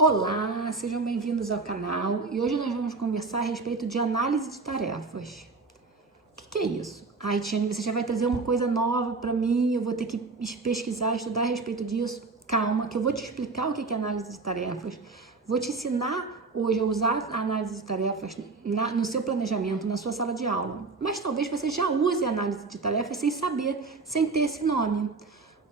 Olá, sejam bem-vindos ao canal e hoje nós vamos conversar a respeito de análise de tarefas. O que é isso? Ai, Tiane, você já vai trazer uma coisa nova para mim, eu vou ter que pesquisar, estudar a respeito disso. Calma, que eu vou te explicar o que é análise de tarefas. Vou te ensinar hoje a usar a análise de tarefas no seu planejamento, na sua sala de aula. Mas talvez você já use a análise de tarefas sem saber, sem ter esse nome.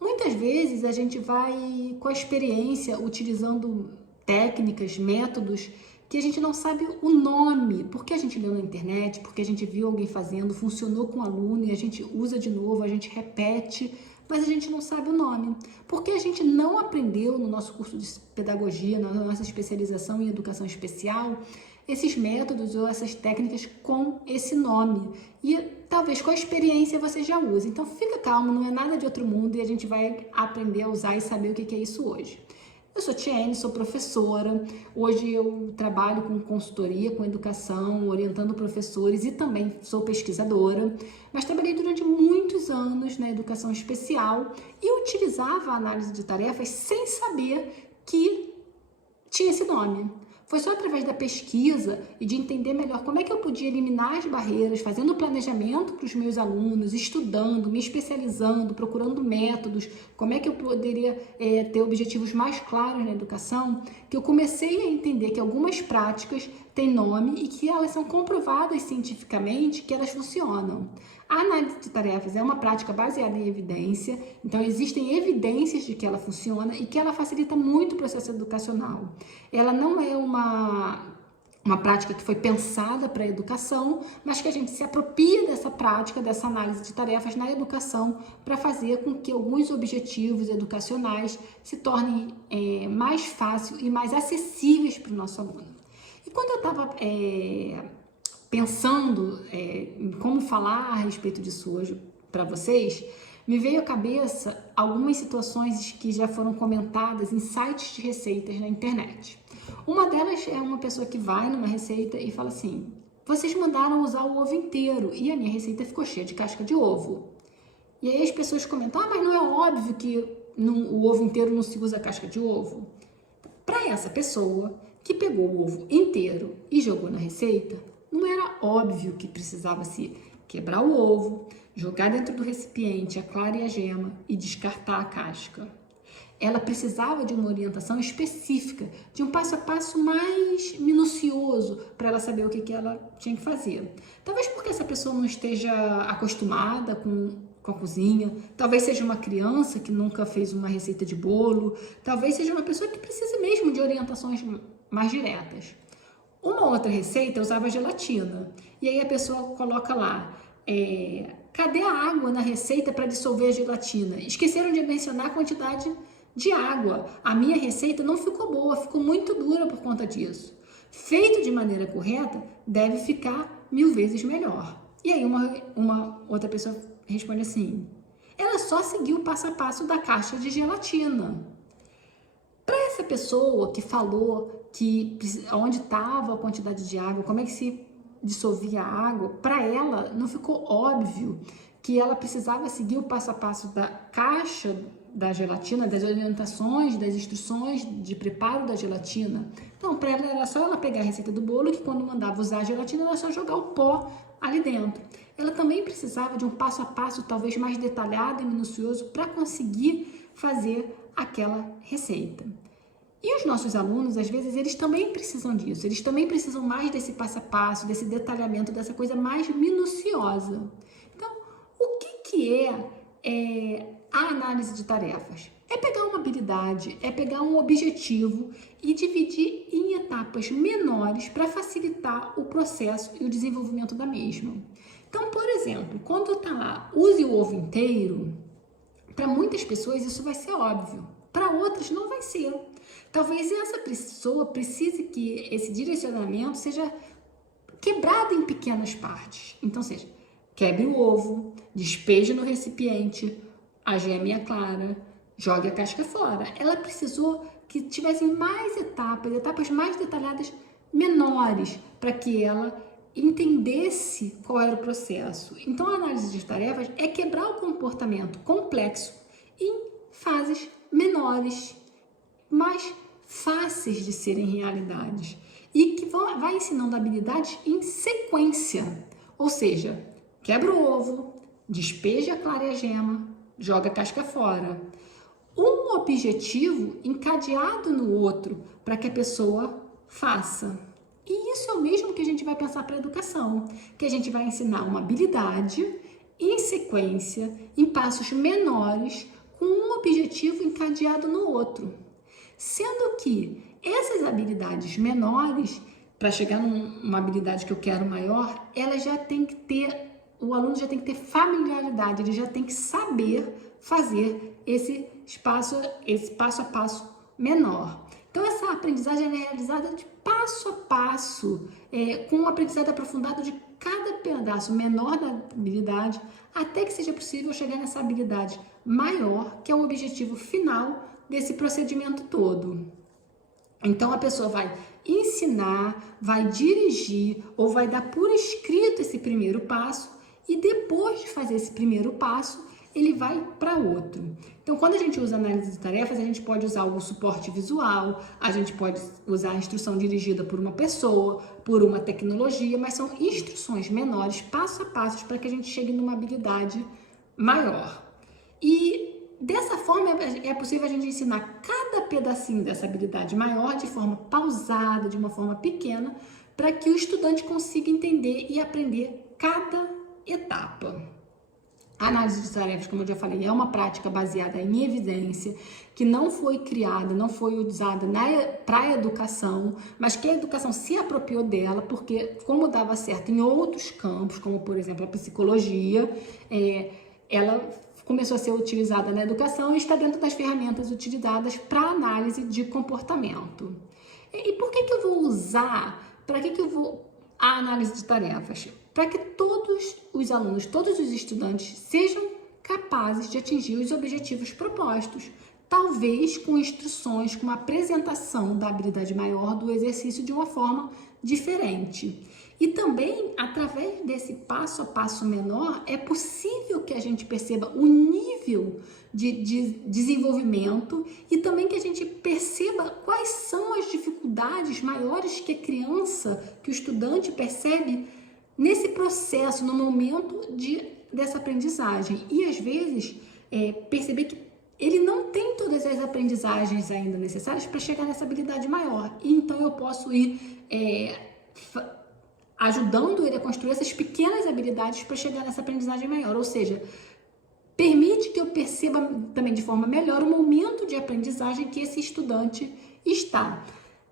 Muitas vezes a gente vai com a experiência, utilizando técnicas, métodos que a gente não sabe o nome, porque a gente leu na internet, porque a gente viu alguém fazendo, funcionou com o aluno e a gente usa de novo, a gente repete, mas a gente não sabe o nome, porque a gente não aprendeu no nosso curso de pedagogia, na nossa especialização em educação especial, esses métodos ou essas técnicas com esse nome. E talvez com a experiência você já use. Então fica calmo, não é nada de outro mundo e a gente vai aprender a usar e saber o que é isso hoje. Eu sou Tiane, sou professora, hoje eu trabalho com consultoria, com educação, orientando professores e também sou pesquisadora, mas trabalhei durante muitos anos na educação especial e utilizava a análise de tarefas sem saber que tinha esse nome. Foi só através da pesquisa e de entender melhor como é que eu podia eliminar as barreiras, fazendo planejamento para os meus alunos, estudando, me especializando, procurando métodos, como é que eu poderia ter objetivos mais claros na educação, que eu comecei a entender que algumas práticas têm nome e que elas são comprovadas cientificamente que elas funcionam. A análise de tarefas é uma prática baseada em evidência, então existem evidências de que ela funciona e que ela facilita muito o processo educacional. Ela não é uma prática que foi pensada para a educação, mas que a gente se apropria dessa prática, dessa análise de tarefas na educação para fazer com que alguns objetivos educacionais se tornem mais fáceis e mais acessíveis para o nosso aluno. E quando eu estava pensando em como falar a respeito disso hoje para vocês, me veio à cabeça algumas situações que já foram comentadas em sites de receitas na internet. Uma delas é uma pessoa que vai numa receita e fala assim: vocês mandaram usar o ovo inteiro e a minha receita ficou cheia de casca de ovo. E aí as pessoas comentam: mas não é óbvio que o ovo inteiro não se usa casca de ovo? Para essa pessoa que pegou o ovo inteiro e jogou na receita, não era óbvio que precisava se quebrar o ovo, jogar dentro do recipiente a clara e a gema e descartar a casca. Ela precisava de uma orientação específica, de um passo a passo mais minucioso para ela saber o que ela tinha que fazer. Talvez porque essa pessoa não esteja acostumada com a cozinha, talvez seja uma criança que nunca fez uma receita de bolo, talvez seja uma pessoa que precise mesmo de orientações mais diretas. Uma outra receita usava gelatina, e aí a pessoa coloca lá, cadê a água na receita para dissolver a gelatina? Esqueceram de mencionar a quantidade de água. A minha receita não ficou boa, ficou muito dura por conta disso. Feito de maneira correta, deve ficar 1000 vezes melhor. E aí uma outra pessoa responde assim: ela só seguiu o passo a passo da caixa de gelatina. Para essa pessoa que falou que onde estava a quantidade de água, como é que se dissolvia a água, para ela não ficou óbvio que ela precisava seguir o passo a passo da caixa da gelatina, das orientações, das instruções de preparo da gelatina. Então, para ela era só ela pegar a receita do bolo, que quando mandava usar a gelatina, era só jogar o pó ali dentro. Ela também precisava de um passo a passo talvez mais detalhado e minucioso para conseguir fazer aquela receita. E os nossos alunos, às vezes, eles também precisam disso, eles também precisam mais desse passo a passo, desse detalhamento, dessa coisa mais minuciosa. Então, o que é a análise de tarefas? É pegar uma habilidade, é pegar um objetivo e dividir em etapas menores para facilitar o processo e o desenvolvimento da mesma. Então, por exemplo, quando está lá, use o ovo inteiro, para muitas pessoas isso vai ser óbvio, para outras não vai ser. Talvez essa pessoa precise que esse direcionamento seja quebrado em pequenas partes. Então, seja, quebre o ovo, despeje no recipiente, a gema e a clara, jogue a casca fora. Ela precisou que tivessem mais etapas mais detalhadas, menores, para que ela entendesse qual era o processo. Então, a análise de tarefas é quebrar o comportamento complexo em fases menores, mais fáceis de serem realidades e que vai ensinando habilidades em sequência. Ou seja, quebra o ovo, despeja a clara e a gema, joga a casca fora. Um objetivo encadeado no outro para que a pessoa faça. E isso é o mesmo que a gente vai pensar para a educação, que a gente vai ensinar uma habilidade em sequência, em passos menores, com um objetivo encadeado no outro. Sendo que essas habilidades menores, para chegar numa habilidade que eu quero maior, ela já tem que ter, o aluno já tem que ter familiaridade, ele já tem que saber fazer esse passo a passo menor. Então, essa aprendizagem é realizada de passo a passo, com um aprendizado aprofundado de cada pedaço menor da habilidade, até que seja possível chegar nessa habilidade maior, que é o objetivo final desse procedimento todo. Então, a pessoa vai ensinar, vai dirigir ou vai dar por escrito esse primeiro passo e depois de fazer esse primeiro passo, ele vai para outro. Então, quando a gente usa análise de tarefas, a gente pode usar o suporte visual, a gente pode usar a instrução dirigida por uma pessoa, por uma tecnologia, mas são instruções menores, passo a passo, para que a gente chegue numa habilidade maior. E dessa forma é possível a gente ensinar cada pedacinho dessa habilidade maior de forma pausada, de uma forma pequena, para que o estudante consiga entender e aprender cada etapa. A análise de tarefas, como eu já falei, é uma prática baseada em evidência, que não foi criada, não foi usada para a educação, mas que a educação se apropriou dela, porque como dava certo em outros campos, como por exemplo a psicologia, ela começou a ser utilizada na educação e está dentro das ferramentas utilizadas para análise de comportamento. E por que eu vou usar, para que eu vou a análise de tarefas? Para que todos os alunos, todos os estudantes sejam capazes de atingir os objetivos propostos, talvez com instruções, com uma apresentação da habilidade maior do exercício de uma forma diferente. E também, através desse passo a passo menor, é possível que a gente perceba o nível de desenvolvimento e também que a gente perceba quais são as dificuldades maiores que a criança, que o estudante percebe nesse processo, no momento dessa aprendizagem. E às vezes perceber que ele não tem todas as aprendizagens ainda necessárias para chegar nessa habilidade maior. E então eu posso ir ajudando ele a construir essas pequenas habilidades para chegar nessa aprendizagem maior. Ou seja, permite que eu perceba também de forma melhor o momento de aprendizagem que esse estudante está.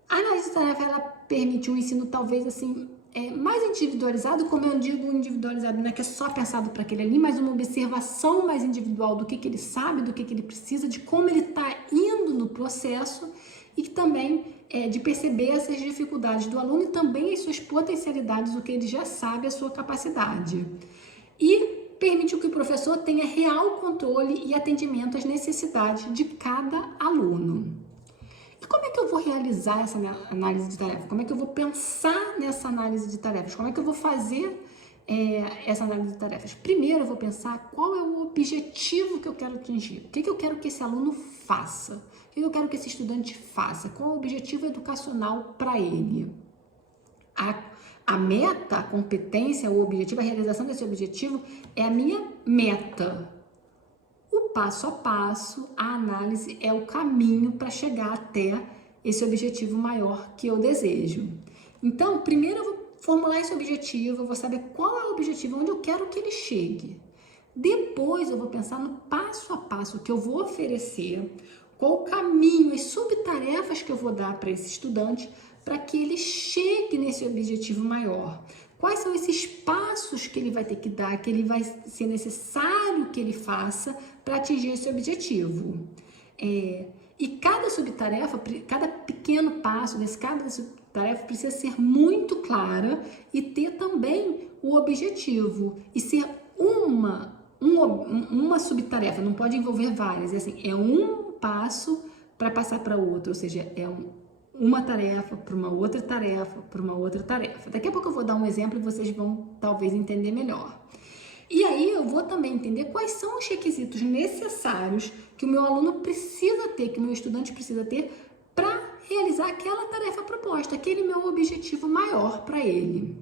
A análise de tarefa, ela permite um ensino talvez assim mais individualizado. Como eu digo, individualizado não é que é só pensado para aquele ali, mas uma observação mais individual do que ele sabe, do que ele precisa, de como ele está indo no processo e que também de perceber essas dificuldades do aluno e também as suas potencialidades, o que ele já sabe, a sua capacidade. E permite que o professor tenha real controle e atendimento às necessidades de cada aluno. E como é que eu vou realizar essa análise de tarefas? Como é que eu vou pensar nessa análise de tarefas? Como é que eu vou fazer essa análise de tarefas? Primeiro eu vou pensar qual é o objetivo que eu quero atingir. O que eu quero que esse aluno faça? O que eu quero que esse estudante faça? Qual é o objetivo educacional para ele? A meta, a competência, o objetivo, a realização desse objetivo é a minha meta. O passo a passo, a análise é o caminho para chegar até esse objetivo maior que eu desejo. Então, primeiro eu vou formular esse objetivo, eu vou saber qual é o objetivo, onde eu quero que ele chegue. Depois eu vou pensar no passo a passo que eu vou oferecer, qual o caminho, as subtarefas que eu vou dar para esse estudante para que ele chegue nesse objetivo maior. Quais são esses passos que ele vai ter que dar, que ele vai ser necessário que ele faça para atingir esse objetivo. E cada subtarefa, cada pequeno passo cada subtarefa precisa ser muito clara e ter também o objetivo. E ser uma subtarefa, não pode envolver várias. É um passo para passar para outro, ou seja, uma tarefa para uma outra tarefa, para uma outra tarefa. Daqui a pouco eu vou dar um exemplo e vocês vão talvez entender melhor. E aí eu vou também entender quais são os requisitos necessários que o meu aluno precisa ter, que o meu estudante precisa ter para realizar aquela tarefa proposta, aquele meu objetivo maior para ele.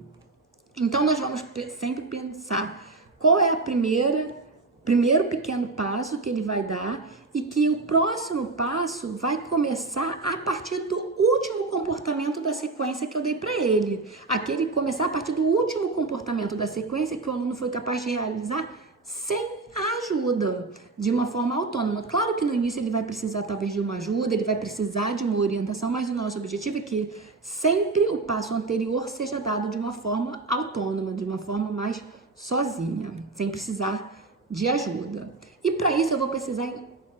Então, nós vamos sempre pensar qual é primeiro pequeno passo que ele vai dar e que o próximo passo vai começar a partir do último comportamento da sequência que eu dei para ele. Aquele começar a partir do último comportamento da sequência que o aluno foi capaz de realizar sem a ajuda, de uma forma autônoma. Claro que no início ele vai precisar talvez de uma ajuda, ele vai precisar de uma orientação, mas o nosso objetivo é que sempre o passo anterior seja dado de uma forma autônoma, de uma forma mais sozinha, sem precisar de ajuda. E para isso eu vou precisar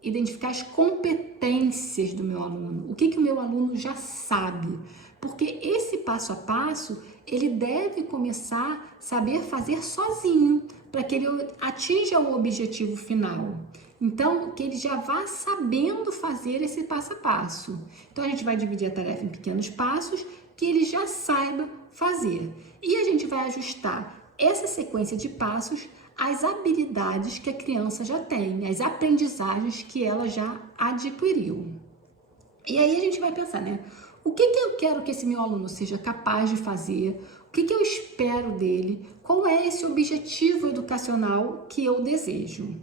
identificar as competências do meu aluno. O que o meu aluno já sabe? Porque esse passo a passo, ele deve começar a saber fazer sozinho, para que ele atinja o objetivo final. Então, que ele já vá sabendo fazer esse passo a passo. Então, a gente vai dividir a tarefa em pequenos passos que ele já saiba fazer. E a gente vai ajustar essa sequência de passos às habilidades que a criança já tem, às aprendizagens que ela já adquiriu. E aí a gente vai pensar, né? O que eu quero que esse meu aluno seja capaz de fazer? O que eu espero dele? Qual é esse objetivo educacional que eu desejo?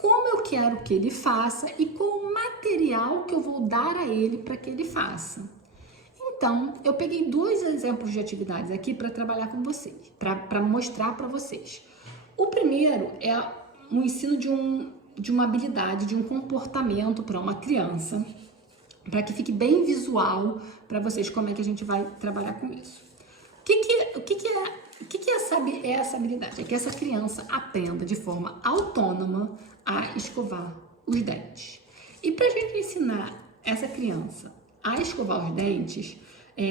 Como eu quero que ele faça e qual o material que eu vou dar a ele para que ele faça? Então, eu peguei 2 exemplos de atividades aqui para trabalhar com vocês, para mostrar para vocês. O primeiro é o ensino de uma habilidade, de um comportamento para uma criança, para que fique bem visual para vocês como é que a gente vai trabalhar com isso. O que é essa habilidade? É que essa criança aprenda de forma autônoma a escovar os dentes. E para a gente ensinar essa criança a escovar os dentes,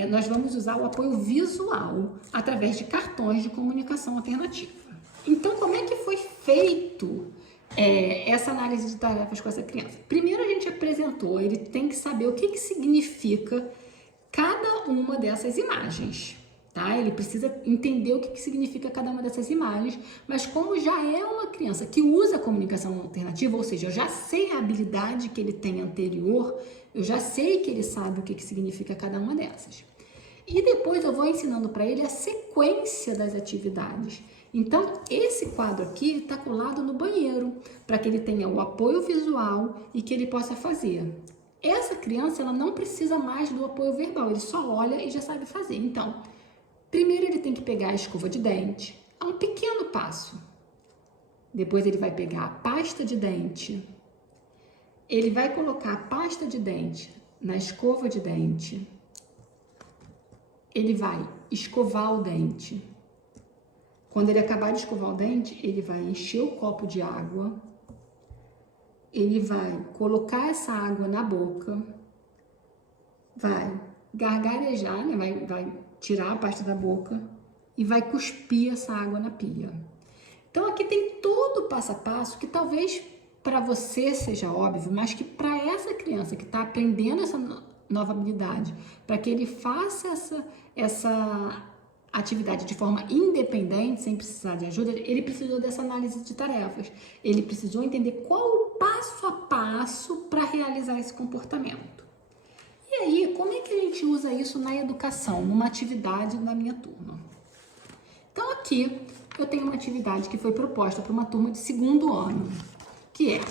nós vamos usar o apoio visual através de cartões de comunicação alternativa. Então, como é que foi feito essa análise de tarefas com essa criança? Primeiro a gente apresentou, ele tem que saber o que significa cada uma dessas imagens, tá? Ele precisa entender o que significa cada uma dessas imagens, mas como já é uma criança que usa a comunicação alternativa, ou seja, eu já sei a habilidade que ele tem anterior, eu já sei que ele sabe o que significa cada uma dessas. E depois eu vou ensinando para ele a sequência das atividades. Então, esse quadro aqui está colado no banheiro, para que ele tenha o apoio visual e que ele possa fazer. Essa criança, ela não precisa mais do apoio verbal, ele só olha e já sabe fazer. Então, primeiro ele tem que pegar a escova de dente, é um pequeno passo. Depois ele vai pegar a pasta de dente, ele vai colocar a pasta de dente na escova de dente, ele vai escovar o dente. Quando ele acabar de escovar o dente, ele vai encher o copo de água, ele vai colocar essa água na boca, vai gargarejar, né? vai tirar a pasta da boca e vai cuspir essa água na pia. Então aqui tem todo o passo a passo que talvez para você seja óbvio, mas que para essa criança que está aprendendo essa nova habilidade, para que ele faça essa atividade de forma independente, sem precisar de ajuda, ele precisou dessa análise de tarefas. Ele precisou entender qual o passo a passo para realizar esse comportamento. E aí, como é que a gente usa isso na educação, numa atividade na minha turma? Então aqui eu tenho uma atividade que foi proposta para uma turma de 2º ano, que é: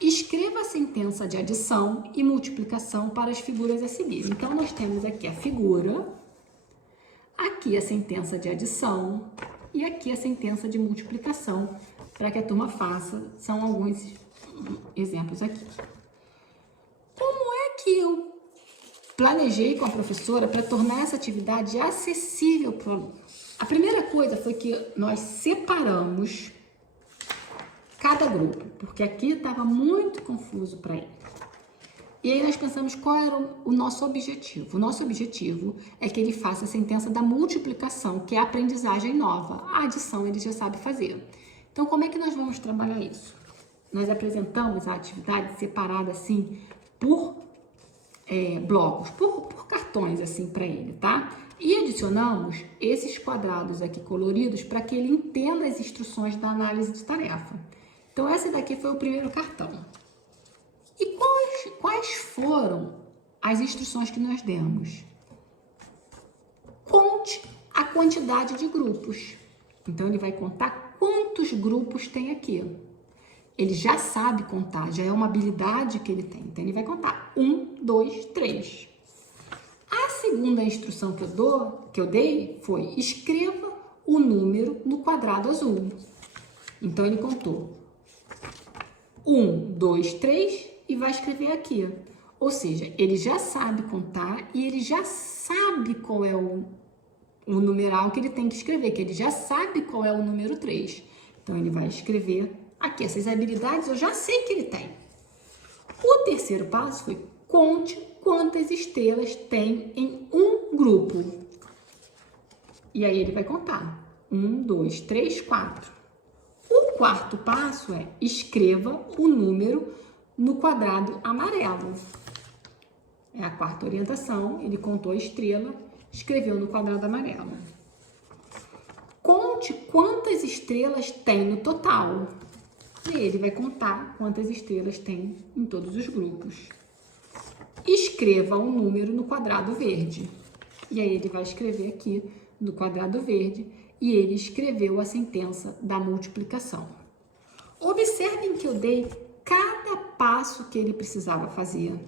escreva a sentença de adição e multiplicação para as figuras a seguir. Então nós temos aqui a figura, aqui a sentença de adição e aqui a sentença de multiplicação, para que a turma faça. São alguns exemplos aqui. Como é que eu planejei com a professora para tornar essa atividade acessível para o aluno? A primeira coisa foi que nós separamos cada grupo, porque aqui estava muito confuso para ele. E aí nós pensamos qual era o nosso objetivo. O nosso objetivo é que ele faça a sentença da multiplicação, que é a aprendizagem nova. A adição ele já sabe fazer. Então, como é que nós vamos trabalhar isso? Nós apresentamos a atividade separada assim por blocos, por cartões assim para ele, tá? E adicionamos esses quadrados aqui coloridos para que ele entenda as instruções da análise de tarefa. Então, esse daqui foi o primeiro cartão. E quais foram as instruções que nós demos. Conte a quantidade de grupos. Então, ele vai contar quantos grupos tem aqui. Ele já sabe contar, já é uma habilidade que ele tem. Então, ele vai contar 1, 2, 3. A segunda instrução que eu dei foi: escreva o número no quadrado azul. Então, ele contou 1, 2, 3 e vai escrever aqui. Ou seja, ele já sabe contar e ele já sabe qual é o numeral que ele tem que escrever, que ele já sabe qual é o número 3. Então, ele vai escrever aqui. Essas habilidades eu já sei que ele tem. O terceiro passo foi: conte quantas estrelas tem em um grupo. E aí ele vai contar. 1, 2, 3, 4. O quarto passo é: escreva o número no quadrado amarelo. É a quarta orientação. Ele contou a estrela, escreveu no quadrado amarelo. Conte quantas estrelas tem no total. E ele vai contar quantas estrelas tem em todos os grupos. Escreva um número no quadrado verde. E aí ele vai escrever aqui no quadrado verde e ele escreveu a sentença da multiplicação. Observem que eu dei cada passo que ele precisava fazer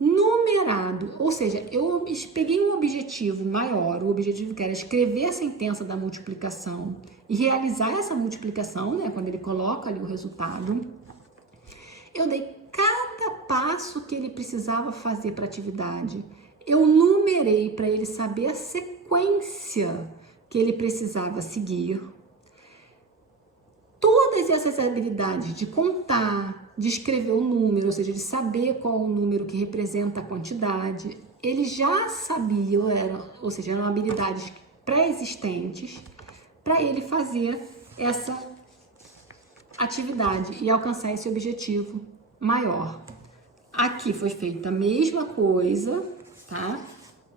numerado, ou seja, eu peguei um objetivo maior, o objetivo que era escrever a sentença da multiplicação e realizar essa multiplicação, né, quando ele coloca ali o resultado. Eu dei cada passo que ele precisava fazer para a atividade. Eu numerei para ele saber a sequência que ele precisava seguir. Todas essas habilidades de contar, de escrever o número, ou seja, de saber qual o número que representa a quantidade, ele já sabia, ou seja, eram habilidades pré-existentes para ele fazer essa atividade e alcançar esse objetivo maior. Aqui foi feita a mesma coisa, tá?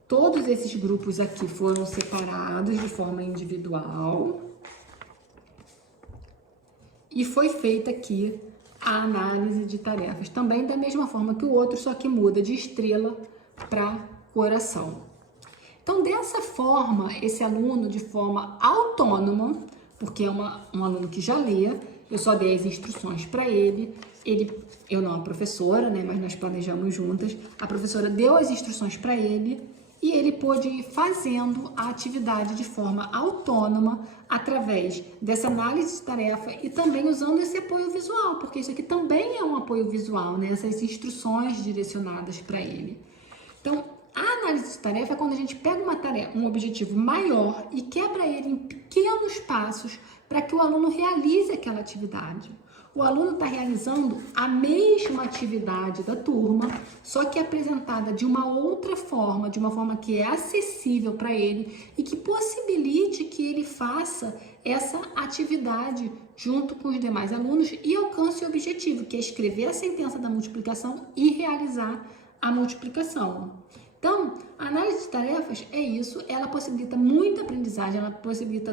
Todos esses grupos aqui foram separados de forma individual. E foi feita aqui a análise de tarefas, também da mesma forma que o outro, só que muda de estrela para coração. Então, dessa forma, esse aluno, de forma autônoma, porque é um aluno que já lê, eu só dei as instruções para ele, eu não a professora, né, mas nós planejamos juntas, a professora deu as instruções para ele, e ele pôde ir fazendo a atividade de forma autônoma através dessa análise de tarefa e também usando esse apoio visual, porque isso aqui também é um apoio visual, né? Essas instruções direcionadas para ele. Então, a análise de tarefa é quando a gente pega uma tarefa, um objetivo maior e quebra ele em pequenos passos para que o aluno realize aquela atividade. O aluno está realizando a mesma atividade da turma, só que apresentada de uma outra forma, de uma forma que é acessível para ele e que possibilite que ele faça essa atividade junto com os demais alunos e alcance o objetivo, que é escrever a sentença da multiplicação e realizar a multiplicação. Então, a análise de tarefas é isso, ela possibilita muita aprendizagem, ela possibilita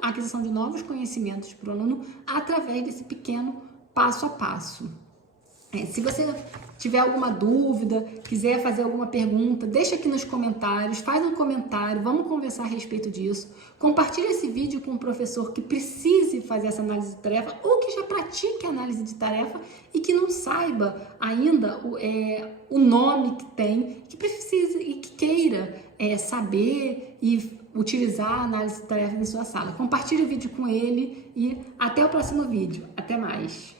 a aquisição de novos conhecimentos para o aluno através desse pequeno passo a passo. Se você tiver alguma dúvida, quiser fazer alguma pergunta, deixa aqui nos comentários, faz um comentário, vamos conversar a respeito disso. Compartilha esse vídeo com um professor que precise fazer essa análise de tarefa ou que já pratique a análise de tarefa e que não saiba ainda o nome que tem, que precise e que queira saber e utilizar a análise de tarefa em sua sala. Compartilhe o vídeo com ele e até o próximo vídeo. Até mais!